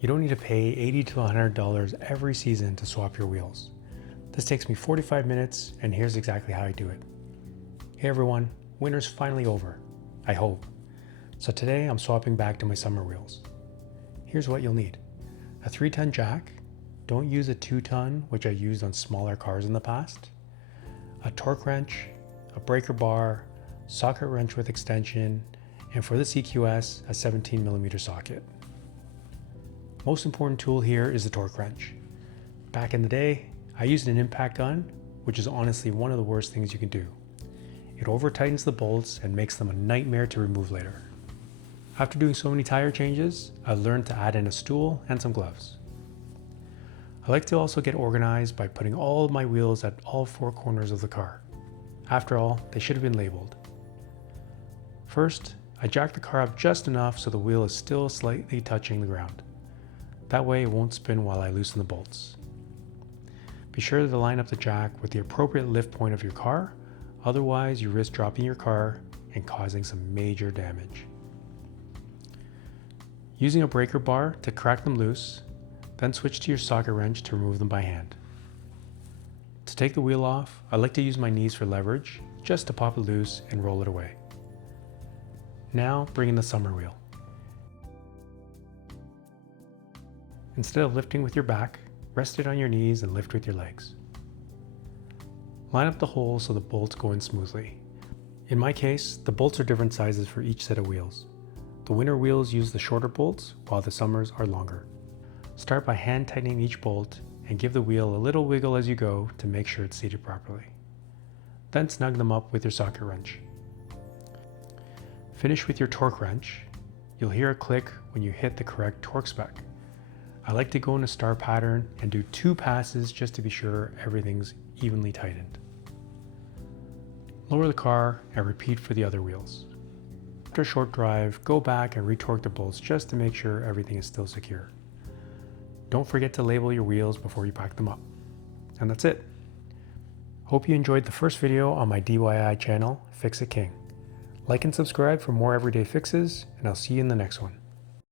You don't need to pay $80 to $100 every season to swap your wheels. This takes me 45 minutes, and here's exactly how I do it. Hey everyone, winter's finally over. I hope. So today I'm swapping back to my summer wheels. Here's what you'll need. A 3-ton jack. Don't use a 2-ton, which I used on smaller cars in the past. A torque wrench, a breaker bar, socket wrench with extension, and for this EQS, a 17mm socket. Most important tool here is the torque wrench. Back in the day, I used an impact gun, which is honestly one of the worst things you can do. It over tightens the bolts and makes them a nightmare to remove later. After doing so many tire changes, I learned to add in a stool and some gloves. I like to also get organized by putting all of my wheels at all 4 corners of the car. After all, they should have been labeled. First, I jack the car up just enough so the wheel is still slightly touching the ground. That way it won't spin while I loosen the bolts. Be sure to line up the jack with the appropriate lift point of your car, otherwise you risk dropping your car and causing some major damage. Using a breaker bar to crack them loose, then switch to your socket wrench to remove them by hand. To take the wheel off, I like to use my knees for leverage, just to pop it loose and roll it away. Now bring in the summer wheel. Instead of lifting with your back, rest it on your knees and lift with your legs. Line up the holes so the bolts go in smoothly. In my case, the bolts are different sizes for each set of wheels. The winter wheels use the shorter bolts, while the summers are longer. Start by hand tightening each bolt and give the wheel a little wiggle as you go to make sure it's seated properly. Then snug them up with your socket wrench. Finish with your torque wrench. You'll hear a click when you hit the correct torque spec. I like to go in a star pattern and do 2 passes just to be sure everything's evenly tightened. Lower the car and repeat for the other wheels. After a short drive, go back and retorque the bolts just to make sure everything is still secure. Don't forget to label your wheels before you pack them up. And that's it. Hope you enjoyed the first video on my DIY channel, Fix It King. Like and subscribe for more everyday fixes, and I'll see you in the next one.